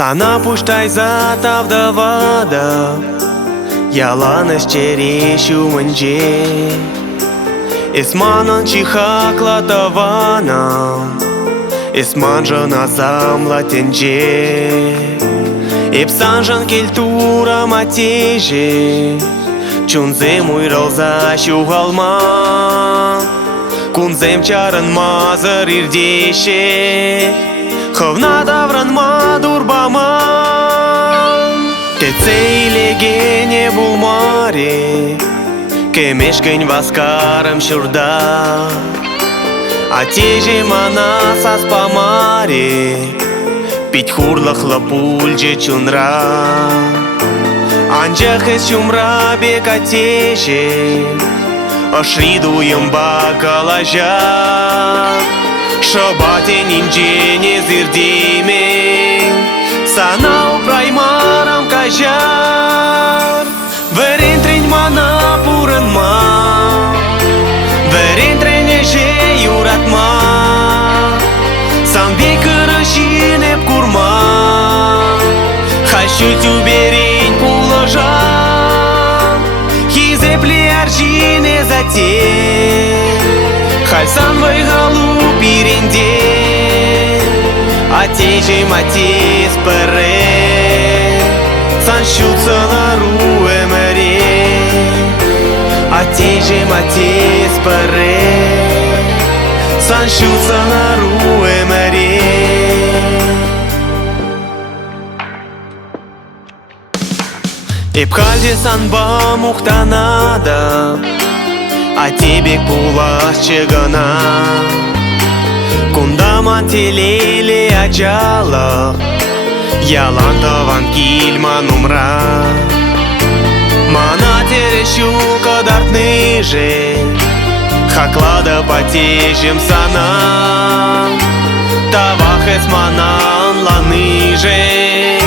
Sana puștai zata da vada Ялана стерещу манже Исманан чихакла тавана Исманжа на замла тенже Ипсанжан кельтура матеже Чунзем уйралза щугалма Кунзем чаран мазар ирдеше Ховна давран мадурбама Тецейлегене булмаре Кемешкень васкарам шурда А теже манасас памаре Пить хурлах лапульже чунра Анджахес чумра бека теже Ашридуем бакалажа Шабате нимджене зирдиме Санау праймарам кажар Верентрень мана пуранма Верентрень еже юратма Сам векырышине курма Хочу тюберень пуложа Хизепли аржине зате Хальсан вайгалу пиренде Атежи матис пере Санщутся на руе море Атежи матис пере Санщутся на руе море Эпхальде санба мухтанада А тебе кулаш чегана Кундаман телеле ачала Ялантаван кильман умра Мана терещу кадартныже Хаклада потежем сана Тавахес манан ланыже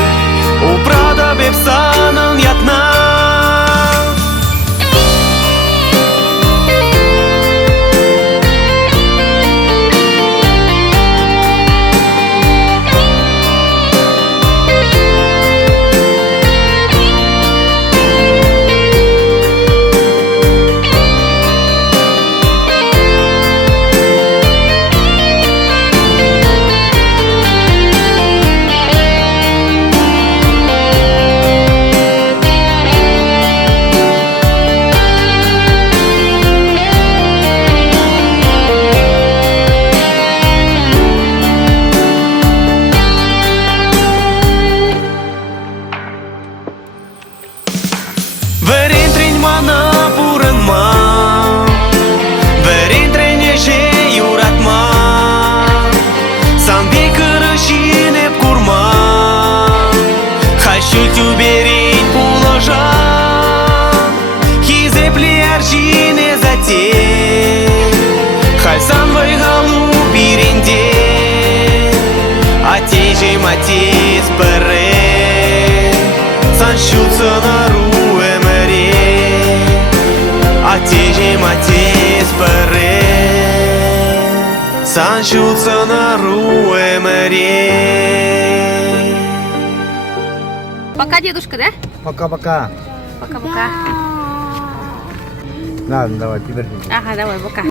Упрада бепсанан ятна Верентрень мана пуранма Верентрень еже юратма Сам векырышине курма Хочу тюберень пуложа Хизепли аржине зате Хальсан вайгалу пиренде Атежи матис пере Санщутся на руе море Атежи матис пере Санщутся на руе море. Пока, дедушка, да? Пока-пока. Пока-пока. Ладно, давай, теперь. Ага, давай, пока.